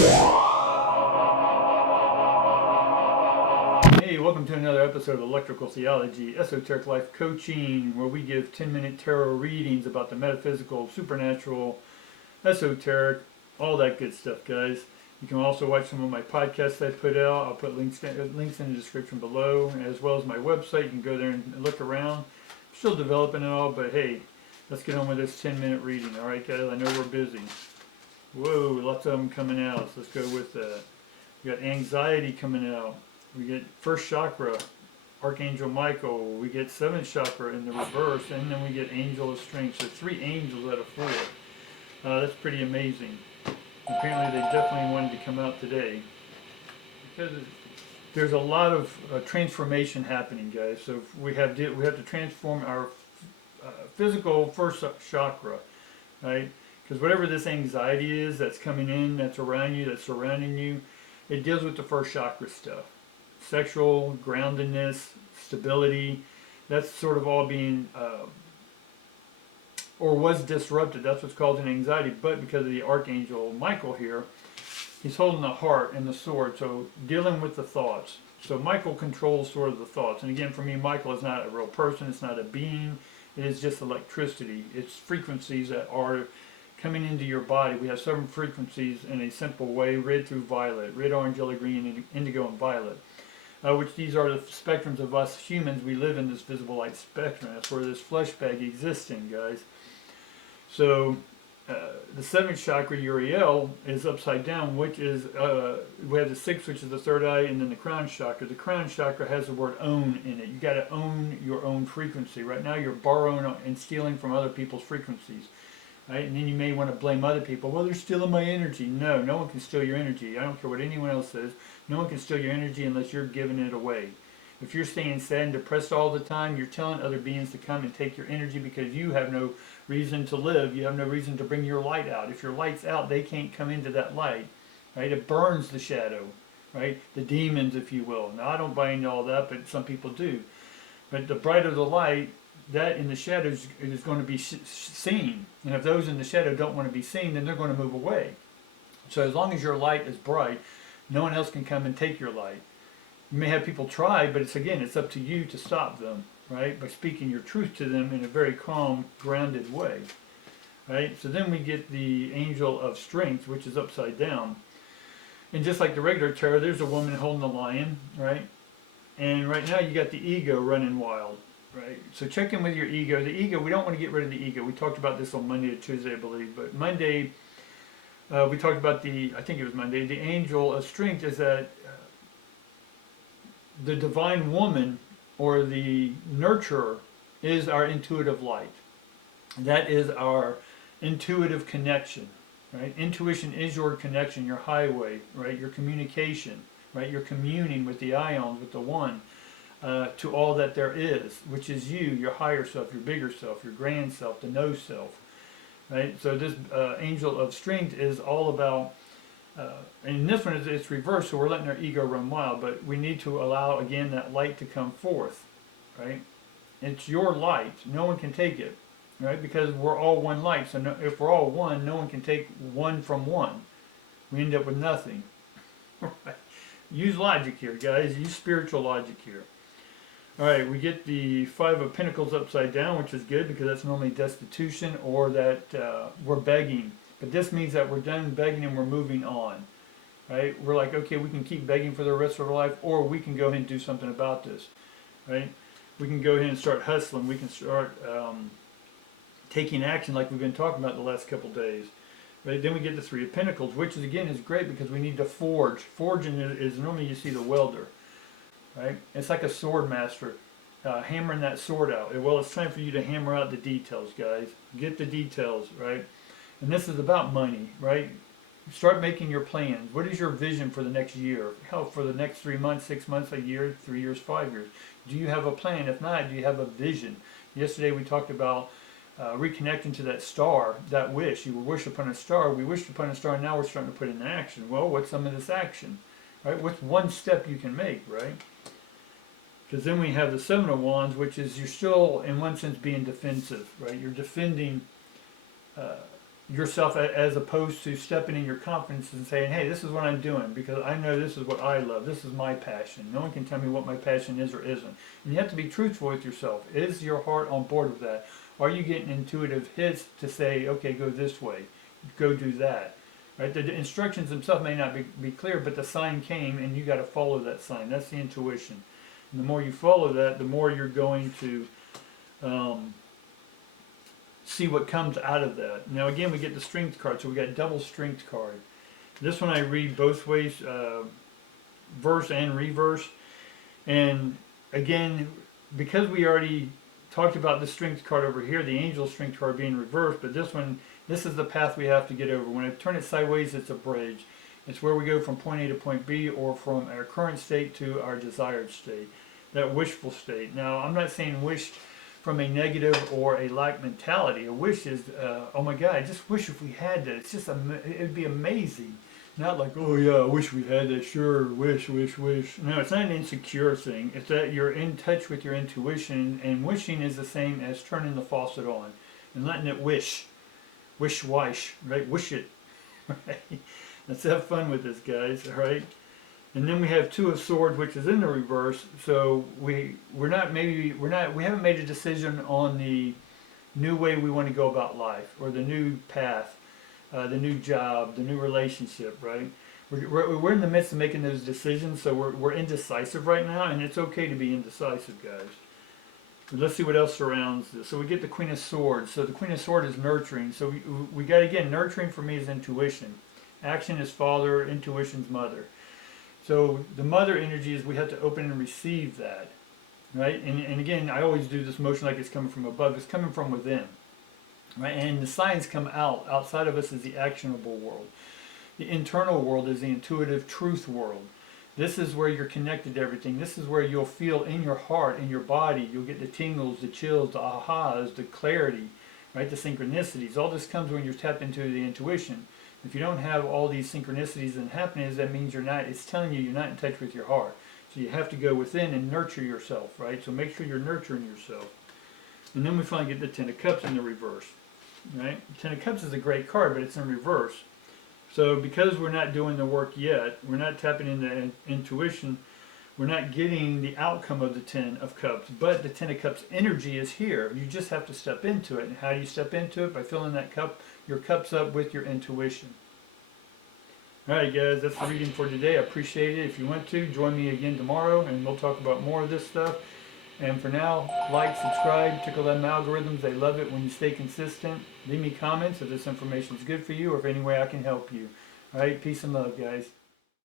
Hey, welcome to another episode of Electrical Theology, Esoteric Life Coaching, where we give 10-minute tarot readings about the metaphysical, supernatural, esoteric, all that good stuff, guys. You can also watch some of my podcasts I put out. I'll put links in the description below, as well as my website. You can go there and look around. I'm still developing it all, but hey, let's get on with this 10-minute reading. All right, guys, I know we're busy. Whoa, lots of them coming out, so let's go with that. We got anxiety coming out. We get first chakra, Archangel Michael. We get seventh chakra in the reverse, and then we get Angel of Strength. So 3 angels out of 4. That's pretty amazing. Apparently they definitely wanted to come out today, because there's a lot of transformation happening, guys. So we have to transform our physical first chakra, right? Because whatever this anxiety is that's coming in, that's around you, that's surrounding you, it deals with the first chakra stuff. Sexual, groundedness, stability, that's sort of all being, or was disrupted. That's what's causing anxiety. But because of the Archangel Michael here, he's holding the heart and the sword, so dealing with the thoughts. So Michael controls sort of the thoughts. And again, for me, Michael is not a real person, it's not a being, it is just electricity. It's frequencies that are coming into your body. We have 7 frequencies in a simple way: red through violet, red, orange, yellow, green, indigo, and violet. Which these are the spectrums of us humans. We live in this visible light spectrum. That's where this flesh bag exists in, guys. So the 7th chakra, Uriel, is upside down, which is, we have the 6th, which is the third eye, and then the crown chakra. The crown chakra has the word own in it. You got to own your own frequency. Right now you're borrowing and stealing from other people's frequencies. Right? And then you may want to blame other people. Well, they're stealing my energy. No, no one can steal your energy. I don't care what anyone else says. No one can steal your energy unless you're giving it away. If you're staying sad and depressed all the time, you're telling other beings to come and take your energy because you have no reason to live. You have no reason to bring your light out. If your light's out, they can't come into that light. Right? It burns the shadow. Right? The demons, if you will. Now, I don't buy into all that, but some people do. But the brighter the light, that in the shadows is going to be seen. And if those in the shadow don't want to be seen, then they're going to move away. So as long as your light is bright, no one else can come and take your light. You may have people try, but it's up to you to stop them, right? By speaking your truth to them in a very calm, grounded way, right? So then we get the Angel of Strength, which is upside down. And just like the regular tarot, there's a woman holding the lion, right? And right now you got the ego running wild. Right. So check in with your ego. The ego, we don't want to get rid of the ego. We talked about this on Monday or Tuesday, I believe. But Monday, we talked about I think it was Monday, the Angel of Strength is that the divine woman or the nurturer is our intuitive light. That is our intuitive connection. Right. Intuition is your connection, your highway, right? Your communication, right? You're communing with the ions, with the one. To all that there is, which is you, your higher self, your bigger self, your grand self, the no self, right? So this Angel of Strength is all about, and this one it's reversed, so we're letting our ego run wild, but we need to allow, again, that light to come forth, right? It's your light. No one can take it, right? Because we're all one light, so if we're all one, no one can take one from one. We end up with nothing. Right? Use logic here, guys. Use spiritual logic here. Alright, we get the 5 of Pentacles upside down, which is good because that's normally destitution or that we're begging. But this means that we're done begging and we're moving on. Right? We're like, okay, we can keep begging for the rest of our life, or we can go ahead and do something about this. Right? We can go ahead and start hustling. We can start taking action like we've been talking about the last couple days. Right? Then we get the 3 of Pentacles, which is, again, is great because we need to forge. Forging is normally you see the welder. Right? It's like a sword master hammering that sword out. Well, it's time for you to hammer out the details, guys. Get the details, right? And this is about money, right? Start making your plans. What is your vision for the next year? Hell, for the next 3 months, 6 months, a year, 3 years, 5 years? Do you have a plan? If not, do you have a vision? Yesterday we talked about reconnecting to that star, that wish. You wish upon a star. We wished upon a star, and now we're starting to put it into action. Well, what's some of this action? Right? What's one step you can make, right? Because then we have the 7 of Wands, which is you're still, in one sense, being defensive, right? You're defending yourself as opposed to stepping in your confidence and saying, hey, this is what I'm doing because I know this is what I love. This is my passion. No one can tell me what my passion is or isn't. And you have to be truthful with yourself. Is your heart on board with that? Are you getting intuitive hits to say, okay, go this way, go do that? Right? The instructions themselves may not be clear, but the sign came and you got to follow that sign. That's the intuition. And the more you follow that, the more you're going to see what comes out of that. Now again, we get the strength card, so we got double strength card. This one I read both ways, verse and reverse. And again, because we already talked about the strength card over here, the angel strength card being reversed, but this one, this is the path we have to get over. When I turn it sideways, it's a bridge. It's where we go from point A to point B, or from our current state to our desired state, that wishful state. Now, I'm not saying wish from a negative or a lack mentality. A wish is, oh my God, I just wish if we had that. It's just, it'd be amazing. Not like, oh yeah, I wish we had that, sure, wish. No, it's not an insecure thing. It's that you're in touch with your intuition, and wishing is the same as turning the faucet on and letting it wish, right? Wish it, right? Let's have fun with this, guys, all right? And then we have Two of Swords, which is in the reverse. So we haven't made a decision on the new way we want to go about life, or the new path, the new job, the new relationship, right? We're in the midst of making those decisions, so we're indecisive right now, and it's okay to be indecisive, guys. Let's see what else surrounds this. So we get the Queen of Swords. So the Queen of Swords is nurturing. So we got, again, nurturing for me is intuition. Action is father, intuition's mother. So the mother energy is we have to open and receive that, right? And again, I always do this motion like it's coming from above. It's coming from within, right? And the signs come out. Outside of us is the actionable world. The internal world is the intuitive truth world. This is where you're connected to everything. This is where you'll feel in your heart, in your body. You'll get the tingles, the chills, the ahas, the clarity, right? The synchronicities. All this comes when you're tapped into the intuition. If you don't have all these synchronicities and happenings, that means you're not, it's telling you you're not in touch with your heart. So you have to go within and nurture yourself, right? So make sure you're nurturing yourself. And then we finally get the Ten of Cups in the reverse, right? Ten of Cups is a great card, but it's in reverse. So because we're not doing the work yet, we're not tapping into intuition, we're not getting the outcome of the Ten of Cups. But the Ten of Cups energy is here. You just have to step into it. And how do you step into it? By filling that cup, your cups up with your intuition. Alright guys, that's the reading for today. I appreciate it. If you want to, join me again tomorrow and we'll talk about more of this stuff. And for now, like, subscribe, tickle them algorithms. They love it when you stay consistent. Leave me comments if this information is good for you or if any way I can help you. Alright, peace and love, guys.